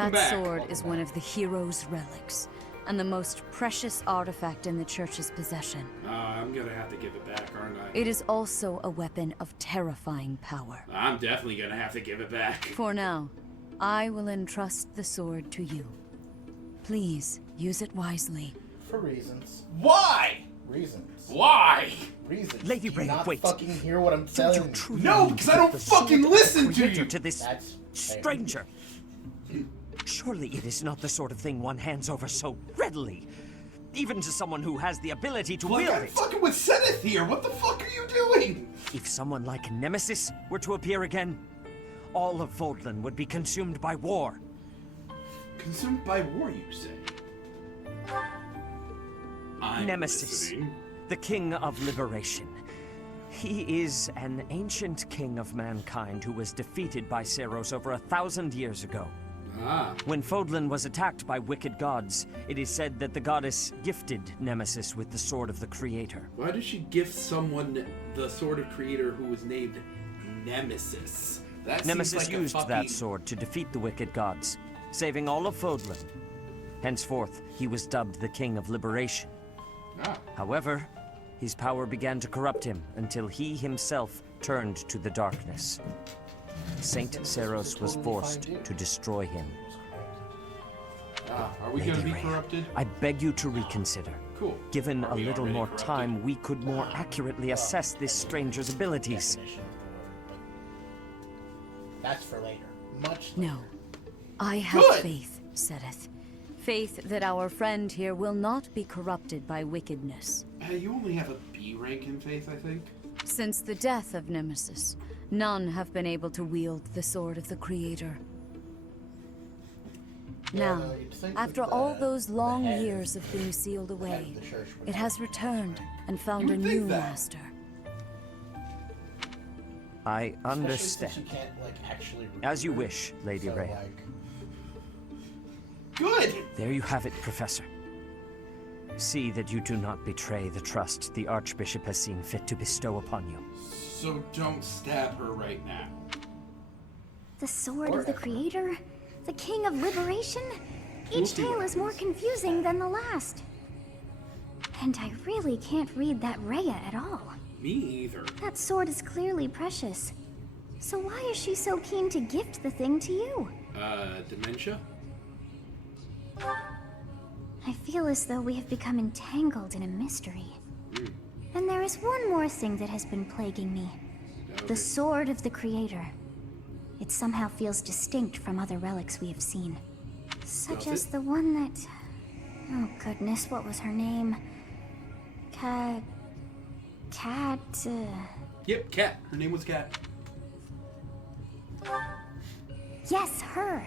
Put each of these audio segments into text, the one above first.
Welcome That back. sword is one of the hero's relics, and the most precious artifact in the church's possession. I'm gonna have to give it back, aren't I? It is also a weapon of terrifying power. I'm definitely gonna have to give it back. For now, I will entrust the sword to you. Please, use it wisely. For reasons. Why? Reasons. Why? Reasons. Lady Do you Ray, not wait. fucking hear what I'm telling you? Truly No, mean because I that don't the fucking sword of listen the to creator you. to this That's stranger. Surely it is not the sort of thing one hands over so readily, even to someone who has the ability to Like, wield I'm it. fucking with Zenith here. What the fuck are you doing? If someone like Nemesis were to appear again, all of Vodland would be consumed by war. Consumed by war, you say? I'm Nemesis, listening. the king of liberation. He is an ancient king of mankind who was defeated by Seros over 1,000 years ago. Ah. When Fodlan was attacked by wicked gods, it is said that the goddess gifted Nemesis with the Sword of the Creator. Why did she gift someone the Sword of Creator who was named Nemesis? That Nemesis seems like used a fucking... that sword to defeat the wicked gods, saving all of Fodlan. Henceforth, he was dubbed the King of Liberation. Ah. However, his power began to corrupt him until he himself turned to the darkness. Saint Seros was forced to destroy him. Ah, are we Lady gonna be Rhea, corrupted? I beg you to reconsider. Cool. Given Are a we little already more corrupted? time, we could more accurately assess this stranger's abilities. That's for later. Much later. No. I have Good. faith, Sedith. Faith that our friend here will not be corrupted by wickedness. You only have a B rank in faith, I think. Since the death of Nemesis, none have been able to wield the Sword of the Creator. Yeah, Now, no, you'd think after that all those long head- years of being sealed the head away, of the church would it has returned and found You a would think new that. master. I Especially understand. since you can't, like, actually As you recruit. wish, Lady So, Rhea. like, Good! There you have it, Professor. See that you do not betray the trust the Archbishop has seen fit to bestow upon you. So don't stab her right now. The Sword Or of the ever. Creator? The King of Liberation? Each Multi tale is more confusing than the last. And I really can't read that Rhea at all. Me either. That sword is clearly precious. So why is she so keen to gift the thing to you? Dementia? I feel as though we have become entangled in a mystery. And there is one more thing that has been plaguing me. The Sword of the Creator. It somehow feels distinct from other relics we have seen. Such Does as it? the one that... Oh goodness, what was her name? Cat... Yep, Cat. Her name was Cat. Yes, her!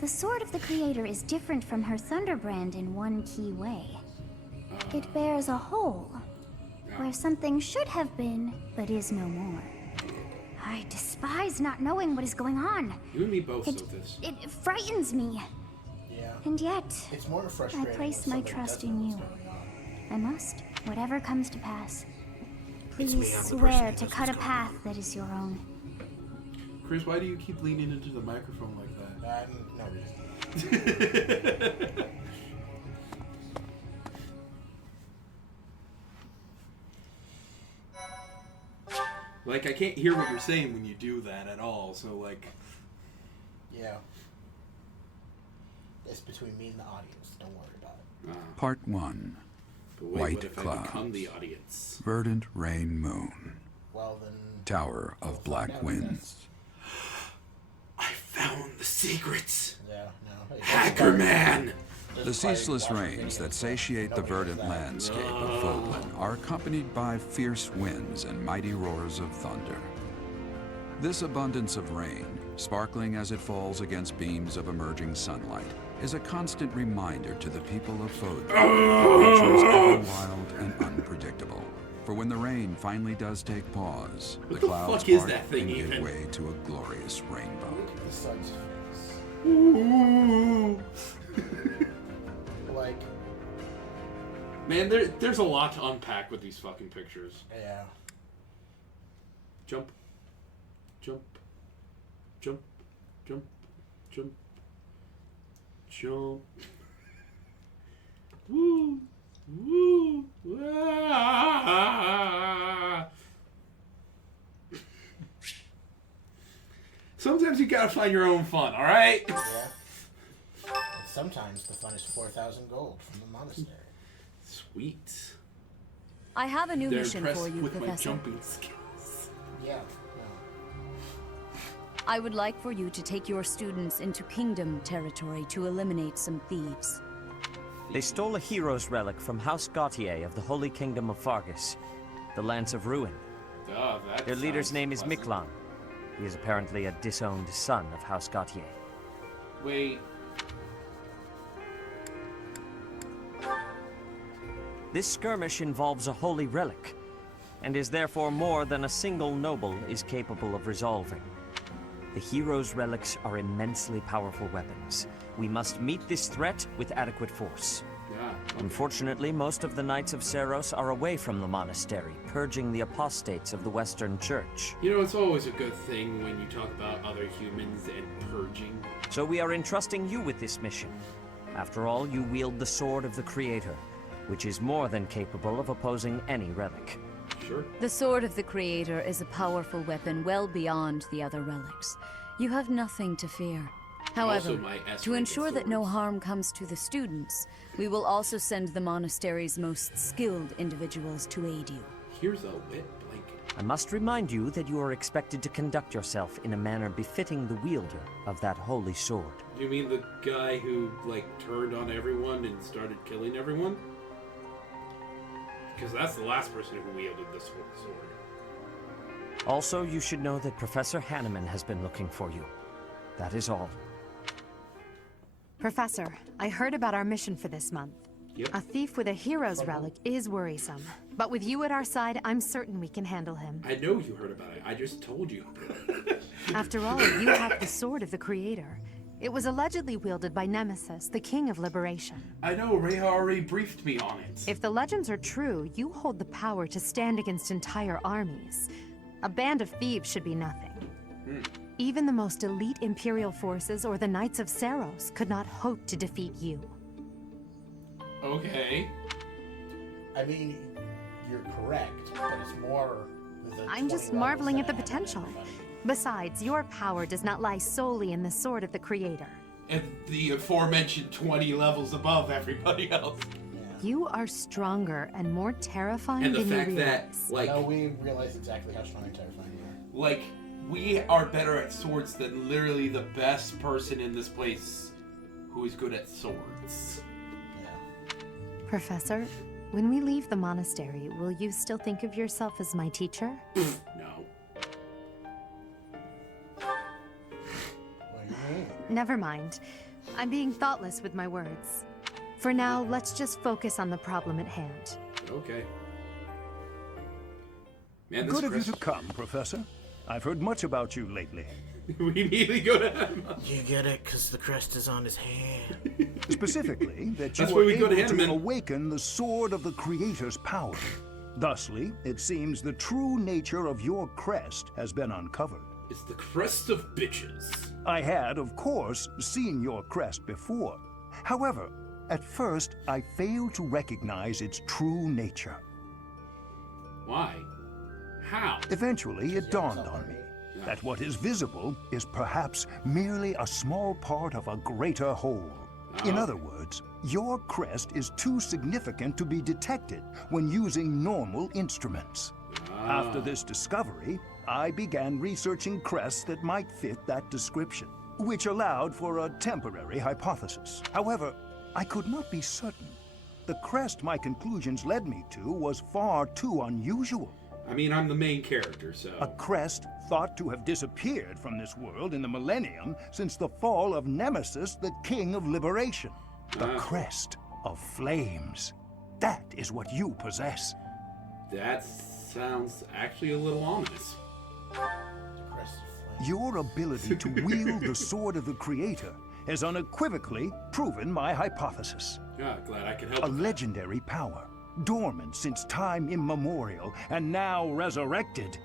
The Sword of the Creator is different from her Thunderbrand in one key way. It bears a hole, where something should have been, but is no more. I despise not knowing what is going on. You and me both, It, Sophis. it frightens me. yeah. And yet, It's more I frustrating. place when my somebody trust doesn't in know you. what's going on. I must, whatever comes to pass. It's me, Please I'm the person swear that to knows cut a what's going path that is your own. Chris, why do you keep leaning into the microphone like that? No reason. Like, I can't hear what you're saying when you do that at all, so, like... Yeah. It's between me and the audience. Don't worry about it. Part 1. But wait, White what if I clouds. become the audience? Verdant rain moon. Well, then... Tower of black find out, winds. I found the secrets! Yeah, no. Hacker Man! The ceaseless rains that satiate the verdant landscape of Fodlan are accompanied by fierce winds and mighty roars of thunder. This abundance of rain, sparkling as it falls against beams of emerging sunlight, is a constant reminder to the people of Fodlan that nature is ever wild and unpredictable. For when the rain finally does take pause, the What the clouds fuck is part that thing and give even? way to a glorious rainbow. Look at the sun's face. Ooh. Like, Man, there's a lot to unpack with these fucking pictures. yeah. Jump. Jump. Jump. Jump. Jump. jump. Woo! Woo! Ah! Sometimes you gotta find your own fun, alright? Yeah. And sometimes the fun is 4,000 gold from the monastery. Sweet. I have a new They're mission impressed for you, with my Professor. jumping skills. Yeah. I would like for you to take your students into Kingdom territory to eliminate some thieves. They stole a hero's relic from House Gautier of the Holy Kingdom of Fargus, the Lance of Ruin. Oh, that Their leader's sounds name is pleasant. Miklan. He is apparently a disowned son of House Gautier. Wait. This skirmish involves a holy relic, and is therefore more than a single noble is capable of resolving. The hero's relics are immensely powerful weapons. We must meet this threat with adequate force. Yeah. Unfortunately, most of the Knights of Seros are away from the monastery, purging the apostates of the Western Church. You know, it's always a good thing when you talk about other humans and purging. So we are entrusting you with this mission. After all, you wield the Sword of the Creator, which is more than capable of opposing any relic. Sure. The Sword of the Creator is a powerful weapon well beyond the other relics. You have nothing to fear. However, Also my S-rated to ensure that no swords. harm comes to the students, we will also send the monastery's most skilled individuals to aid you. Here's a wet blanket. I must remind you that you are expected to conduct yourself in a manner befitting the wielder of that holy sword. You mean the guy who, like, turned on everyone and started killing everyone? Because that's the last person who wielded the sword. Also, you should know that Professor Hanneman has been looking for you. That is all. Professor, I heard about our mission for this month. Yep. A thief with a hero's relic is worrisome. But with you at our side, I'm certain we can handle him. I know you heard about it. I just told you. After all, you have the Sword of the Creator. It was allegedly wielded by Nemesis, the King of Liberation. I know, Ray already briefed me on it. If the legends are true, you hold the power to stand against entire armies. A band of thieves should be nothing. Even the most elite Imperial forces or the Knights of Seros could not hope to defeat you. Okay. I mean, you're correct, but it's more the I'm 20 just levels marveling that at the I have in potential. everybody. Besides, your power does not lie solely in the Sword of the Creator. And the aforementioned 20 levels above everybody else. You are stronger and more terrifying And the than you fact that, realize. like, No, we realize exactly how strong and terrifying you are. like, we are better at swords than literally the best person in this place who is good at swords. Yeah. Professor, when we leave the monastery, will you still think of yourself as my teacher? No. What do you mean? Never mind. I'm being thoughtless with my words. For now, let's just focus on the problem at hand. Okay. Man, this Good of you crest- to come, Professor. I've heard much about you lately. we immediately go to him. You get it, because the crest is on his hand. Specifically, that you That's are why we go able to to Hanneman. awaken the Sword of the Creator's power. Thusly, it seems the true nature of your crest has been uncovered. It's the crest of bitches. I had, of course, seen your crest before. However, at first, I failed to recognize its true nature. Why? How? Eventually, it dawned on me that what is visible is perhaps merely a small part of a greater whole. In other words, your crest is too significant to be detected when using normal instruments. After this discovery, I began researching crests that might fit that description, which allowed for a temporary hypothesis. However, I could not be certain. The crest my conclusions led me to was far too unusual. I mean, I'm the main character, so... A crest thought to have disappeared from this world in the millennium since the fall of Nemesis, the King of Liberation. The crest of flames. That is what you possess. That sounds actually a little ominous. The crest of flame. Your ability to wield the Sword of the Creator has unequivocally proven my hypothesis. Yeah, glad I could help. A with that. legendary power, dormant since time immemorial, and now resurrected.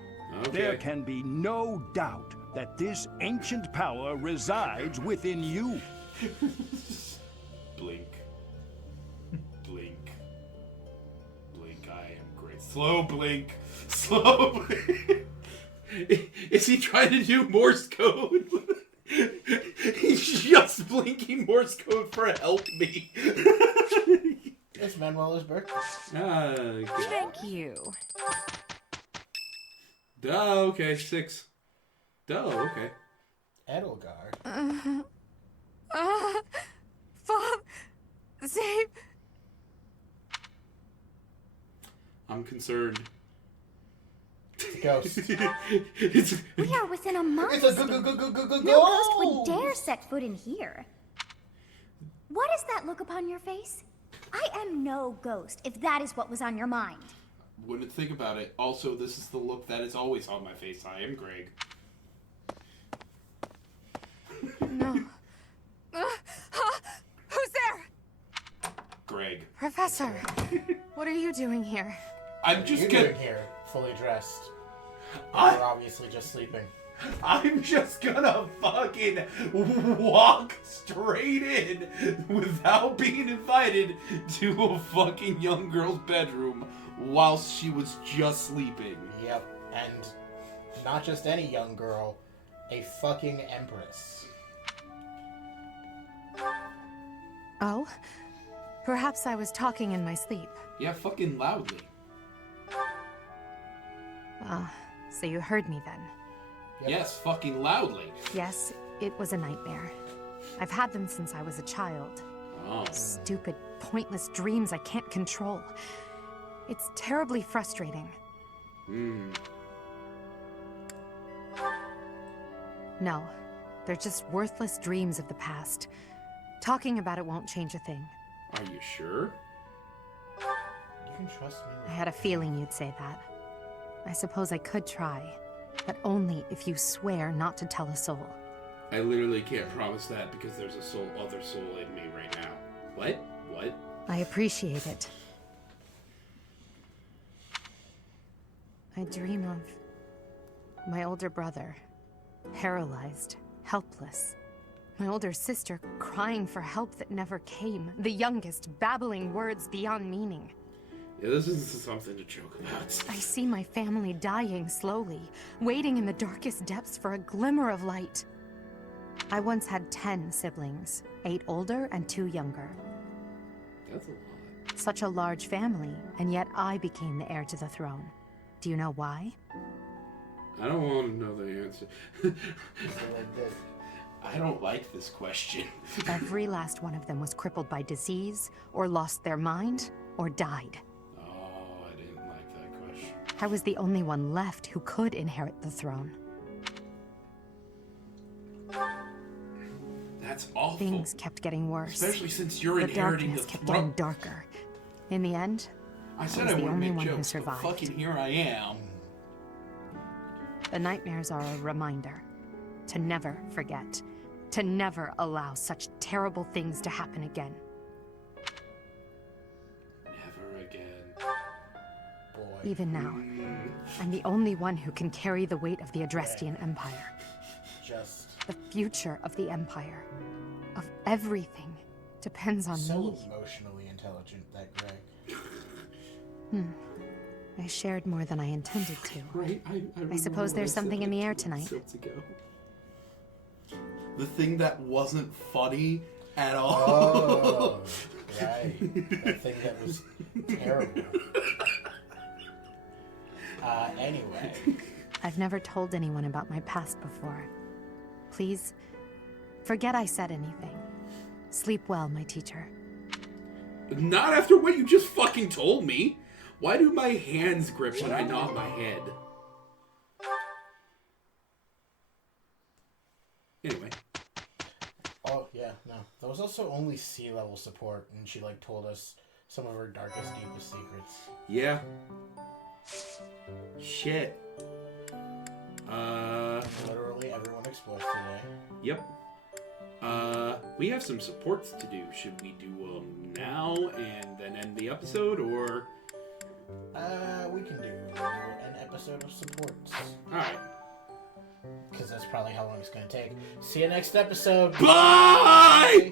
Okay. There can be no doubt that this ancient power resides within you. Blink. Blink. Blink, I am great. Slow blink. Slow blink. Is he trying to do Morse code? He's just blinking Morse code for help me. It's Manuela's birthday. Thank you. Duh, okay, 6. Duh, okay. Edelgard. Bob, save. I'm concerned. Ghost. We are within a mile. It's a go. No ghost would dare set foot in here. What is that look upon your face? I am no ghost, if that is what was on your mind. Wouldn't think about it. Also, this is the look that is always on my face. I am Greg. No. Who's there? Greg. Professor, what are you doing here? I'm just You're gonna. doing here, fully dressed. I- You're obviously just sleeping. I'm just gonna fucking walk straight in without being invited to a fucking young girl's bedroom whilst she was just sleeping. Yep, and not just any young girl, a fucking empress. Oh? Perhaps I was talking in my sleep. Yeah, fucking loudly. Ah, so you heard me then. Yep. Yes, fucking loudly. Yes, it was a nightmare. I've had them since I was a child. Oh. Stupid, pointless dreams I can't control. It's terribly frustrating. No, they're just worthless dreams of the past. Talking about it won't change a thing. Are you sure? You can trust me. I had a feeling you'd say that. I suppose I could try, but only if you swear not to tell a soul. I literally can't promise that because there's a other soul in me right now. What? What? I appreciate it. I dream of my older brother, paralyzed, helpless. My older sister crying for help that never came. The youngest babbling words beyond meaning. Yeah, this is something to joke about. I see my family dying slowly, waiting in the darkest depths for a glimmer of light. I once had 10 siblings, 8 older and 2 younger. That's a lot. Such a large family, and yet I became the heir to the throne. Do you know why? I don't want to know the answer. So like this. I don't like this question. Every last one of them was crippled by disease, or lost their mind, or died. Oh, I didn't like that question. I was the only one left who could inherit the throne. That's awful. Things kept getting worse. Especially since you're The inheriting darkness the kept getting throne. darker. In the end, I said was I the wouldn't only make one who jokes, but survived. fucking here I am. the nightmares are a reminder to never forget, to never allow such terrible things to happen again. Never again. Boy. Even now, I'm the only one who can carry the weight of the Adrestian Empire. Just The future of the Empire, of everything, depends on so me. emotionally intelligent, that Greg. I shared more than I intended to. Right? I suppose there's something in the air tonight. The thing that wasn't funny at all. Oh, right. That thing that was terrible. Anyway. I've never told anyone about my past before. Please, forget I said anything. Sleep well, my teacher. Not after what you just fucking told me. Why do my hands grip when I nod my head? Anyway. Oh, yeah, no. There was also only sea level support, and she, like, told us some of her darkest, deepest secrets. Yeah. Shit. Literally everyone exposed today. Yep. We have some supports to do. Should we do them now and then end the episode, or? We can do an episode of supports. Alright. Because that's probably how long it's going to take. See you next episode. Bye!